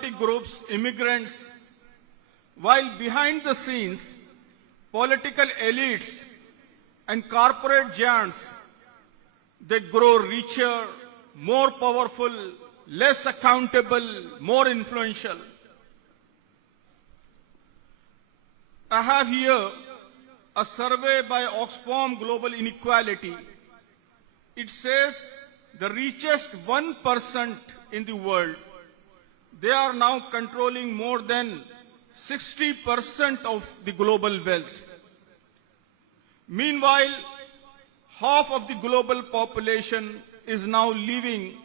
minority groups, immigrants, while behind the scenes, political elites and corporate giants, they grow richer, more powerful, less accountable, more influential. I have here a survey by Oxfam Global Inequality. It says the richest 1% in the world, they are now controlling more than 60% of the global wealth. Meanwhile, half of the global population is now living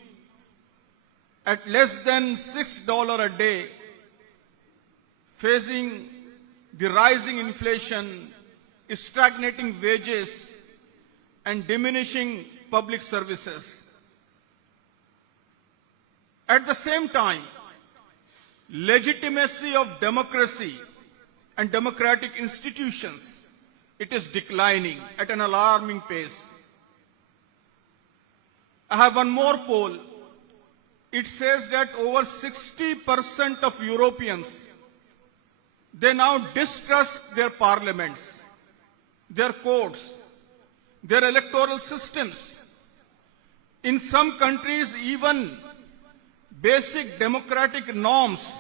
at less than $6 a day, facing the rising inflation, stagnating wages, and diminishing public services. At the same time, legitimacy of democracy and democratic institutions, it is declining at an alarming pace. I have one more poll. It says that over 60% of Europeans, they now distrust their parliaments, their courts, their electoral systems. In some countries, even basic democratic norms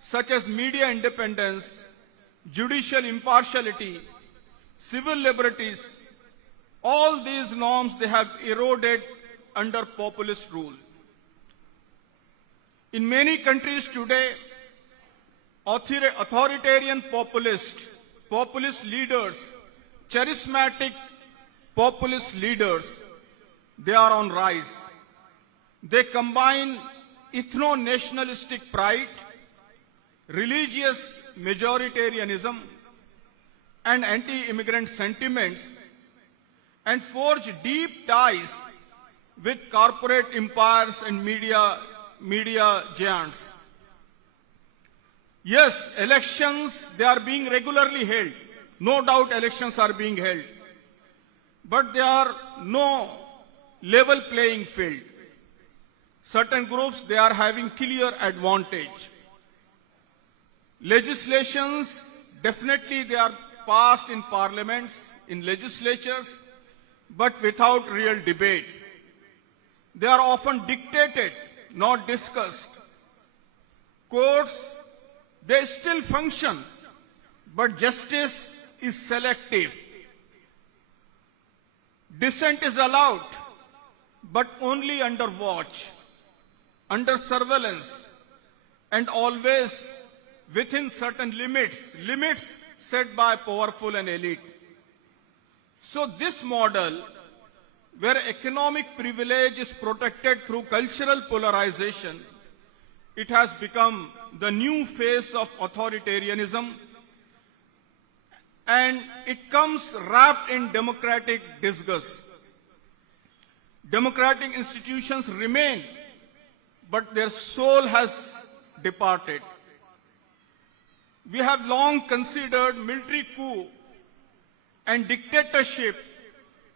such as media independence, judicial impartiality, civil liberties, all these norms, they have eroded under populist rule. In many countries today, authoritarian populist leaders, charismatic populist leaders, they are on rise. They combine ethno-nationalistic pride, religious majoritarianism, and anti-immigrant sentiments, and forge deep ties with corporate empires and media giants. Yes, elections, they are being regularly held. No doubt elections are being held. But they are no level playing field. Certain groups, they are having clear advantage. Legislations, definitely they are passed in parliaments, in legislatures, but without real debate. They are often dictated, not discussed. Courts, they still function, but justice is selective. Dissent is allowed, but only under watch, under surveillance, and always within certain limits set by powerful and elite. So this model, where economic privilege is protected through cultural polarization, it has become the new face of authoritarianism, and it comes wrapped in democratic disguise. Democratic institutions remain, but their soul has departed. We have long considered military coup and dictatorship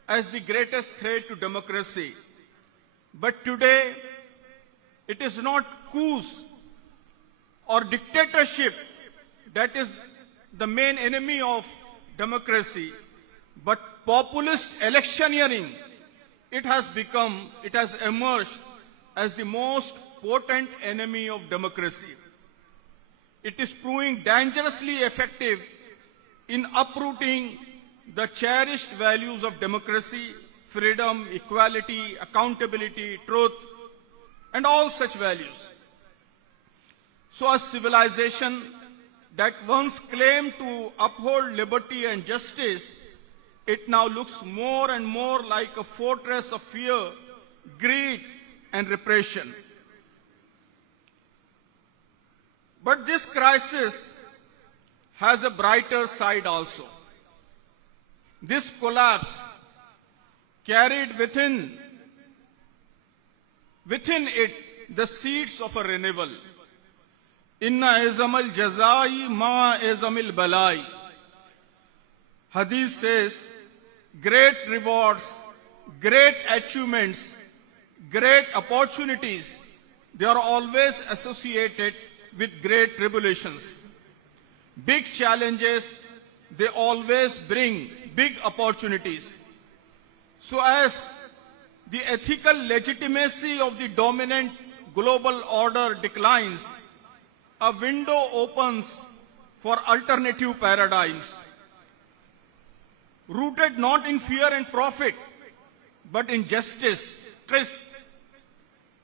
as the greatest threat to democracy. But today, it is not coups or dictatorship that is the main enemy of democracy, but populist electioneering. It has emerged as the most potent enemy of democracy. It is proving dangerously effective in uprooting the cherished values of democracy, freedom, equality, accountability, truth, and all such values. So a civilization that once claimed to uphold liberty and justice, it now looks more and more like a fortress of fear, greed, and repression. But this crisis has a brighter side also. This collapse carried within it the seeds of a renewal. Inna ezamal jazai ma ezamil balai. Hadith says, great rewards, great achievements, great opportunities, they are always associated with great tribulations. Big challenges, they always bring big opportunities. So as the ethical legitimacy of the dominant global order declines, a window opens for alternative paradigms, rooted not in fear and profit, but in justice, qist,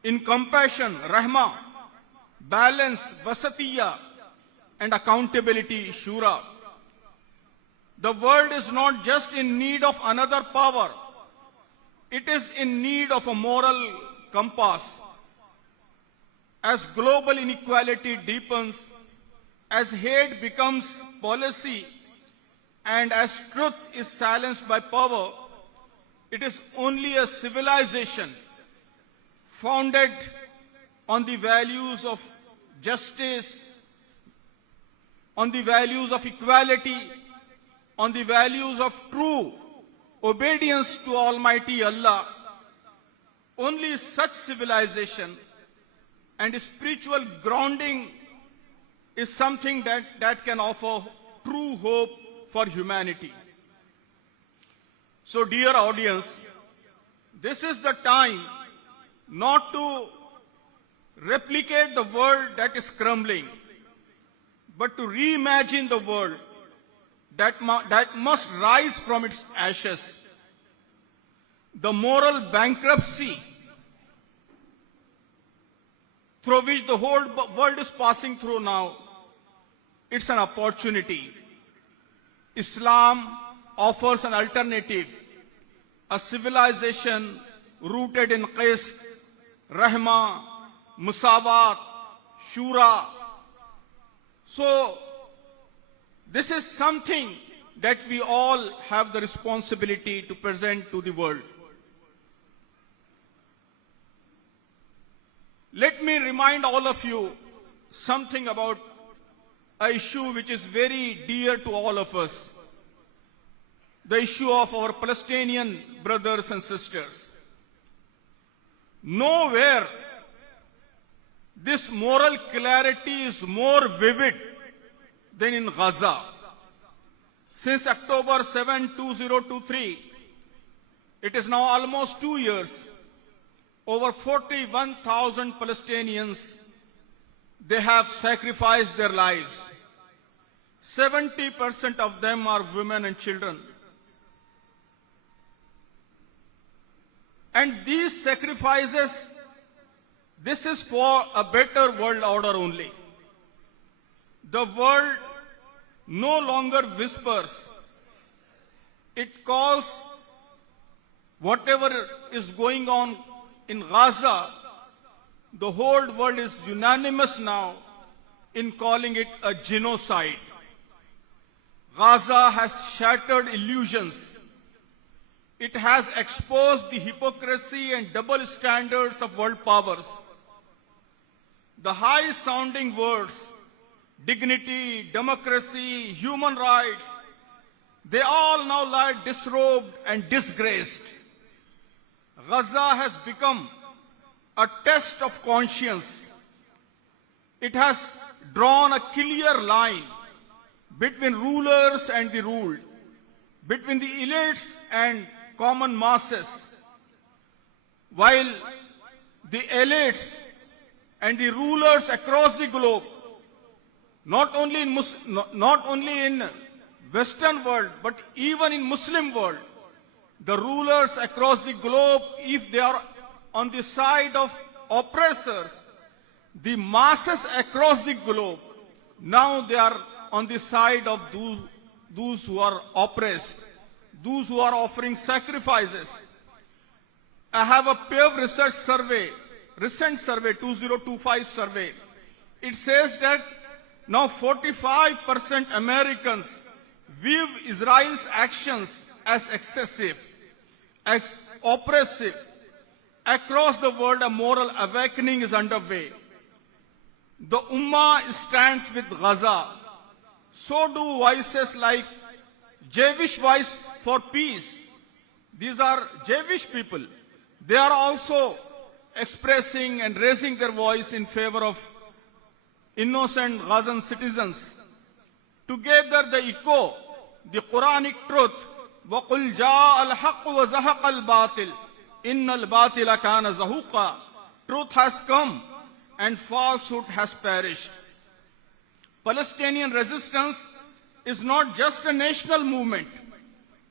in compassion, rahma, balance, vasatiyya, and accountability, shura. The world is not just in need of another power, it is in need of a moral compass. As global inequality deepens, as hate becomes policy, and as truth is silenced by power, it is only a civilization founded on the values of justice, on the values of equality, on the values of true obedience to Almighty Allah. Only such civilization and spiritual grounding is something that can offer true hope for humanity. So, dear audience, this is the time not to replicate the world that is crumbling, but to reimagine the world that must rise from its ashes. The moral bankruptcy through which the whole world is passing through now, it's an opportunity. Islam offers an alternative, a civilization rooted in qist, rahma, musawat, shura. So, this is something that we all have the responsibility to present to the world. Let me remind all of you something about an issue which is very dear to all of us. The issue of our Palestinian brothers and sisters. Nowhere this moral clarity is more vivid than in Gaza. Since October 7, 2023, it is now almost 2 years, over 41,000 Palestinians, they have sacrificed their lives. 70% of them are women and children. And these sacrifices, this is for a better world order only. The world no longer whispers. It calls whatever is going on in Gaza. The whole world is unanimous now in calling it a genocide. Gaza has shattered illusions. It has exposed the hypocrisy and double standards of world powers. The high-sounding words, dignity, democracy, human rights, they all now lie disrobed and disgraced. Gaza has become a test of conscience. It has drawn a clear line between rulers and the ruled, between the elites and common masses. While the elites and the rulers across the globe, not only in Western world, but even in Muslim world, the rulers across the globe, if they are on the side of oppressors, the masses across the globe, now they are on the side of those who are oppressed, those who are offering sacrifices. I have a Pew Research survey, recent survey, 2025 survey. It says that now 45% Americans view Israel's actions as excessive, as oppressive. Across the world, a moral awakening is underway. The Ummah stands with Gaza. So do voices like Jewish Voice for Peace. These are Jewish people. They are also expressing and raising their voice in favor of innocent Gazan citizens. Together they echo the Quranic truth, وَقُلْ جَاءَ الْحَقُّ وَزَهَقَ الْبَاطِلِ إِنَّ الْبَاطِلَ كَانَ زَهُوقًا. Truth has come and falsehood has perished. Palestinian resistance is not just a national movement.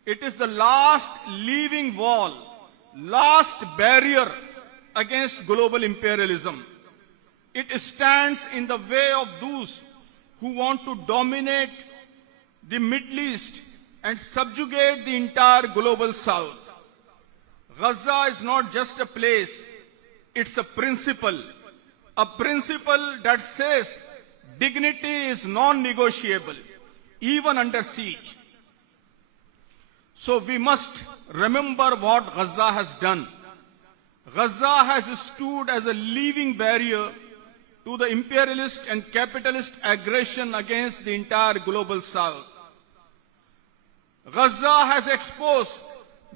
It is the last living wall, last barrier against global imperialism. It stands in the way of those who want to dominate the Middle East and subjugate the entire global South. Gaza is not just a place, it's a principle that says dignity is non-negotiable, even under siege. So we must remember what Gaza has done. Gaza has stood as a living barrier to the imperialist and capitalist aggression against the entire global South. Gaza has exposed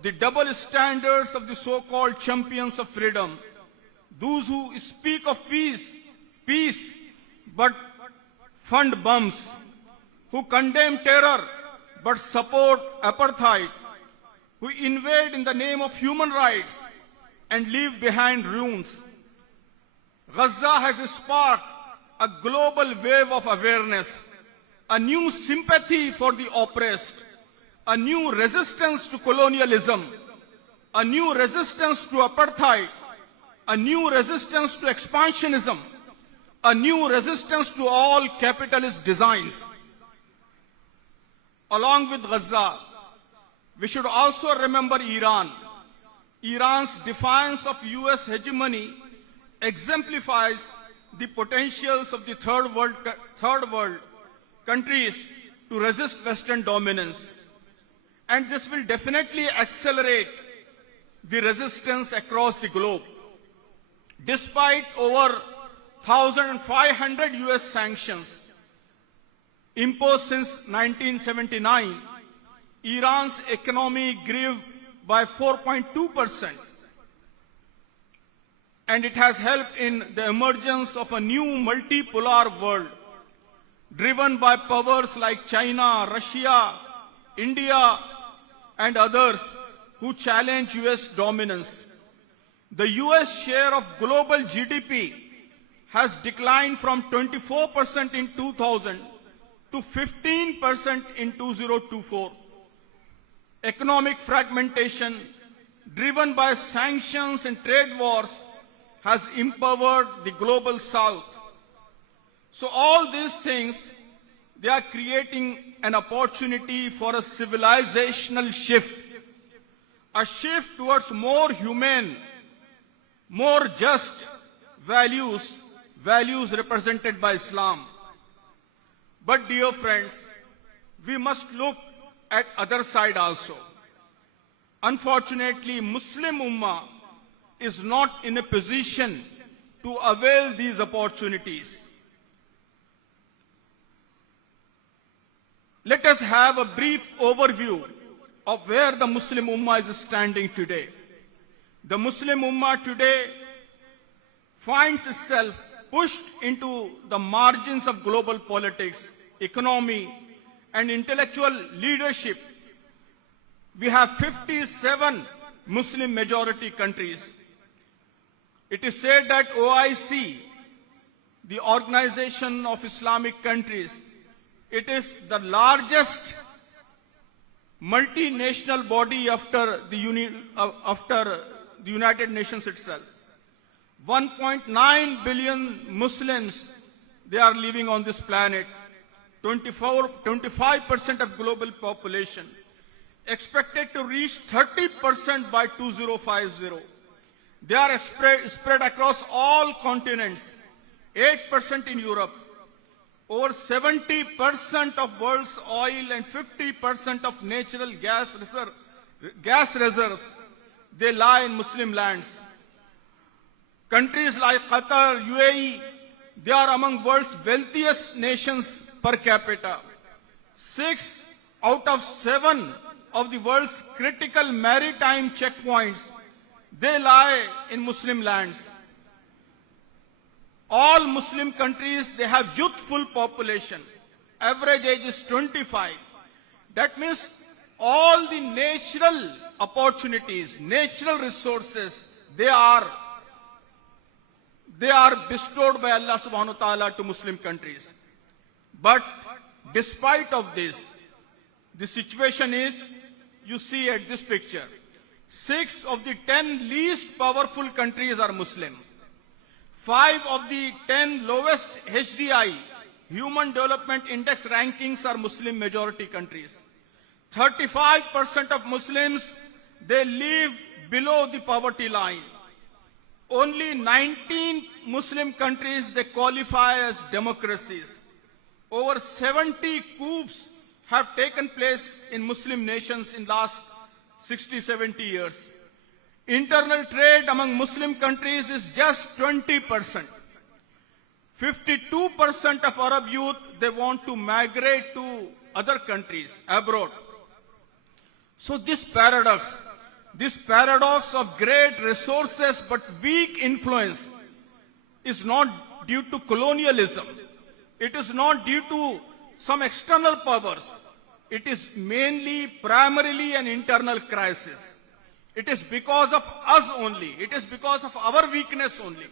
the double standards of the so-called champions of freedom, those who speak of peace, but fund bombs, who condemn terror but support apartheid, who invade in the name of human rights and leave behind ruins. Gaza has sparked a global wave of awareness, a new sympathy for the oppressed, a new resistance to colonialism, a new resistance to apartheid, a new resistance to expansionism, a new resistance to all capitalist designs. Along with Gaza, we should also remember Iran. Iran's defiance of US hegemony exemplifies the potentials of the third world countries to resist Western dominance. And this will definitely accelerate the resistance across the globe. Despite over 1,500 US sanctions imposed since 1979, Iran's economy grew by 4.2%. And it has helped in the emergence of a new multipolar world, driven by powers like China, Russia, India, and others who challenge US dominance. The US share of global GDP has declined from 24% in 2000 to 15% in 2024. Economic fragmentation, driven by sanctions and trade wars, has empowered the global South. So all these things, they are creating an opportunity for a civilizational shift, a shift towards more humane, more just values represented by Islam. But dear friends, we must look at other side also. Unfortunately, Muslim Ummah is not in a position to avail these opportunities. Let us have a brief overview of where the Muslim Ummah is standing today. The Muslim Ummah today finds itself pushed into the margins of global politics, economy, and intellectual leadership. We have 57 Muslim majority countries. It is said that OIC, the Organization of Islamic Countries, it is the largest multinational body after the United Nations itself. 1.9 billion Muslims, they are living on this planet. 25% of global population. Expected to reach 30% by 2050. They are spread across all continents. 8% in Europe. Over 70% of world's oil and 50% of natural gas reserves, they lie in Muslim lands. Countries like Qatar, UAE, they are among world's wealthiest nations per capita. 6 out of 7 of the world's critical maritime checkpoints, they lie in Muslim lands. All Muslim countries, they have youthful population. Average age is 25. That means all the natural opportunities, natural resources, they are bestowed by Allah subhanahu wa ta'ala to Muslim countries. But despite of this, the situation is, you see at this picture, 6 of the 10 least powerful countries are Muslim. 5 of the 10 lowest HDI, Human Development Index rankings, are Muslim majority countries. 35% of Muslims, they live below the poverty line. Only 19 Muslim countries, they qualify as democracies. Over 70 coups have taken place in Muslim nations in last 60-70 years. Internal trade among Muslim countries is just 20%. 52% of Arab youth, they want to migrate to other countries, abroad. So this paradox of great resources but weak influence is not due to colonialism. It is not due to some external powers. It is mainly, primarily an internal crisis. It is because of us only. It is because of our weakness only.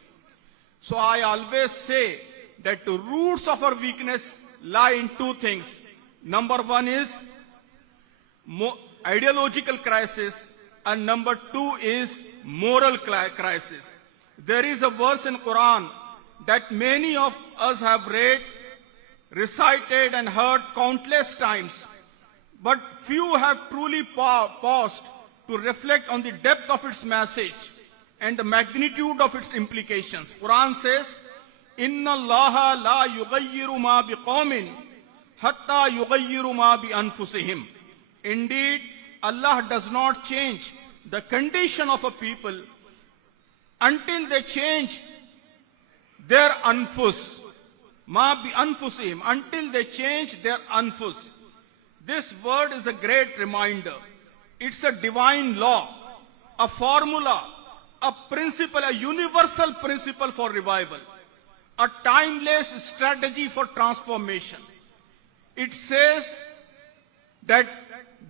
So I always say that the roots of our weakness lie in 2 things. Number 1 is ideological crisis, and number 2 is moral crisis. There is a verse in Quran that many of us have read, recited and heard countless times, but few have truly paused to reflect on the depth of its message and the magnitude of its implications. Quran says, Inna Allaha la yughayyiru ma biqawmin hatta yughayyiru ma bi anfusihim. Indeed, Allah does not change the condition of a people until they change their anfus. Ma bi anfusihim, until they change their anfus. This word is a great reminder. It's a divine law, a formula, a principle, a universal principle for revival, a timeless strategy for transformation. It says that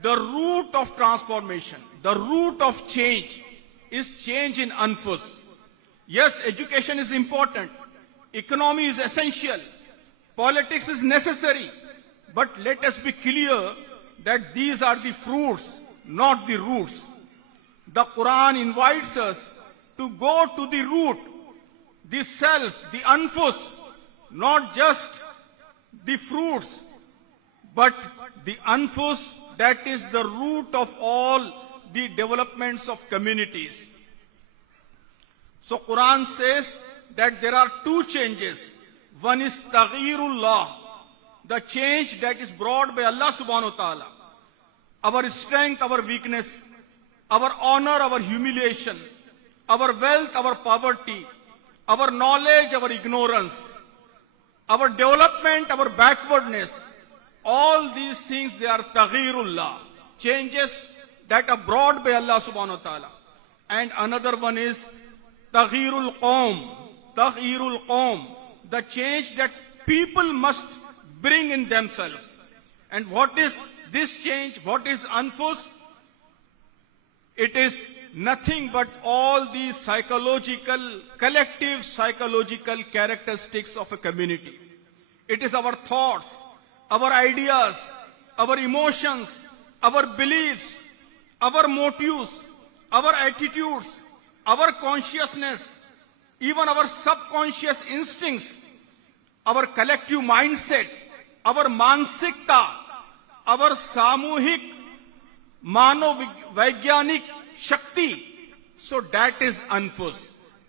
the root of transformation, the root of change, is change in anfus. Yes, education is important, economy is essential, politics is necessary, but let us be clear that these are the fruits, not the roots. The Quran invites us to go to the root, the self, the anfus, not just the fruits, but the anfus that is the root of all the developments of communities. So Quran says that there are 2 changes. One is taghyirullah, the change that is brought by Allah subhanahu wa ta'ala. Our strength, our weakness, our honor, our humiliation, our wealth, our poverty, our knowledge, our ignorance, our development, our backwardness, all these things, they are taghyirullah, changes that are brought by Allah subhanahu wa ta'ala. And another one is taghyirul qawm, the change that people must bring in themselves. And what is this change? What is anfus? It is nothing but all these collective psychological characteristics of a community. It is our thoughts, our ideas, our emotions, our beliefs, our motives, our attitudes, our consciousness, even our subconscious instincts, our collective mindset, our mansikta, our samuhik, mano-vaigyanik shakti. So that is anfus.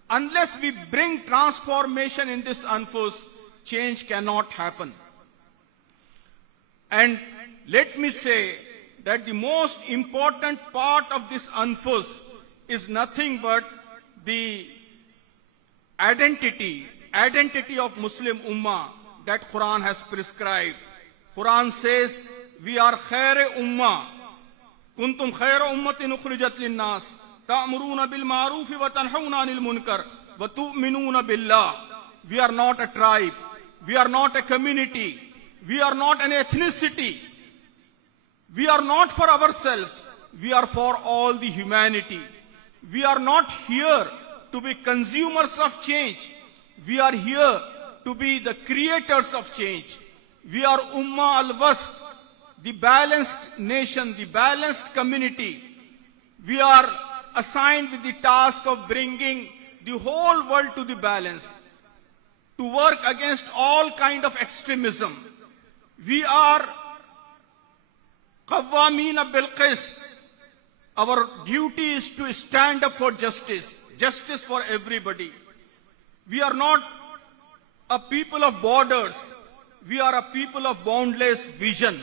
Unless we bring transformation in this anfus, change cannot happen. And let me say that the most important part of this anfus is nothing but the identity of Muslim Ummah that Quran has prescribed. Quran says, we are khair ummah, kuntum khaira ummatin ukhrijat linnas, ta'muruna bil ma'ruf wa tanhauna 'anil munkar wa tu'minuna billah. We are not a tribe. We are not a community. We are not an ethnicity. We are not for ourselves. We are for all the humanity. We are not here to be consumers of change. We are here to be the creators of change. We are Ummah al-Wasat, the balanced nation, the balanced community. We are assigned with the task of bringing the whole world to the balance, to work against all kind of extremism. We are Qawwamina bil Qist. Our duty is to stand up for justice, justice for everybody. We are not a people of borders. We are a people of boundless vision.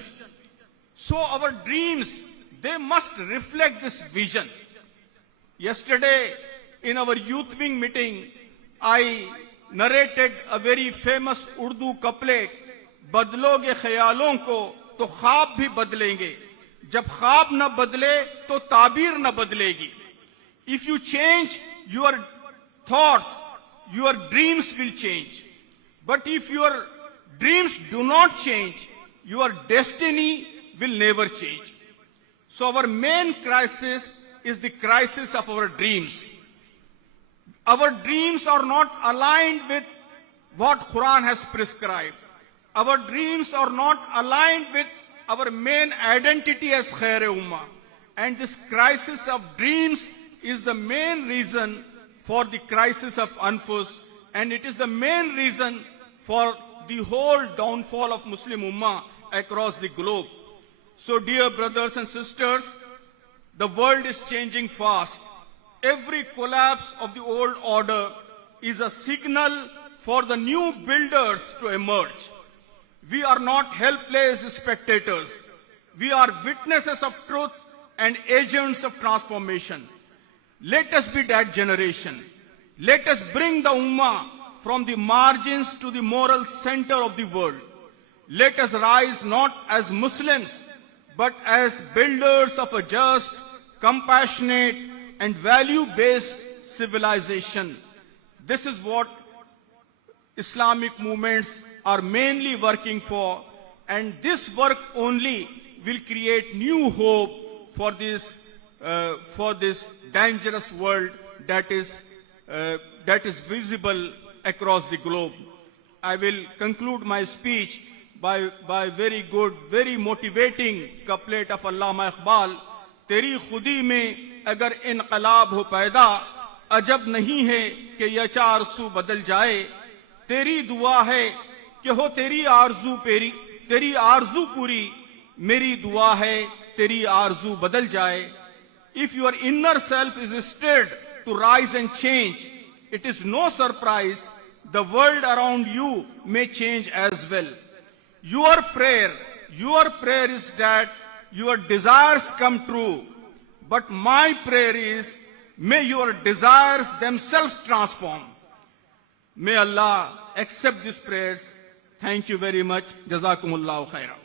So our dreams, they must reflect this vision. Yesterday, in our youth wing meeting, I narrated a very famous Urdu couplet, "Badloge khayalon ko, to khwaab bhi badlenge. Jab khwaab na badle, to tabir na badlegi." If you change your thoughts, your dreams will change. But if your dreams do not change, your destiny will never change. So our main crisis is the crisis of our dreams. Our dreams are not aligned with what Quran has prescribed. Our dreams are not aligned with our main identity as Khair Ummah. And this crisis of dreams is the main reason for the crisis of Anfus, and it is the main reason for the whole downfall of Muslim Ummah across the globe. So dear brothers and sisters, the world is changing fast. Every collapse of the old order is a signal for the new builders to emerge. We are not helpless spectators. We are witnesses of truth and agents of transformation. Let us be that generation. Let us bring the Ummah from the margins to the moral center of the world. Let us rise not as Muslims, but as builders of a just, compassionate, and value-based civilization. This is what Islamic movements are mainly working for, and this work only will create new hope for this dangerous world that is visible across the globe. I will conclude my speech by very good, very motivating couplet of Allama Iqbal. तेरी खुदी में अगर इनकलाब हो पैदा, अजब नहीं है कि यह चार सू बदल जाए. तेरी दुआ है कि हो तेरी आरजू पूरी, मेरी दुआ है तेरी आरजू बदल जाए. If your inner self is stirred to rise and change, it is no surprise the world around you may change as well. Your prayer is that your desires come true. But my prayer is, may your desires themselves transform. May Allah accept these prayers. Thank you very much. Jazakumullahu khairan.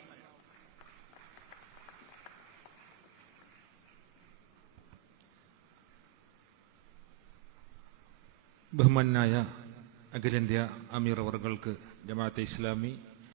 ബഹുമാന്യനായ അഖിലേന്ത്യാ അമീർ അവർകൾക്ക് ജമാഅത്തെ ഇസ്ലാമി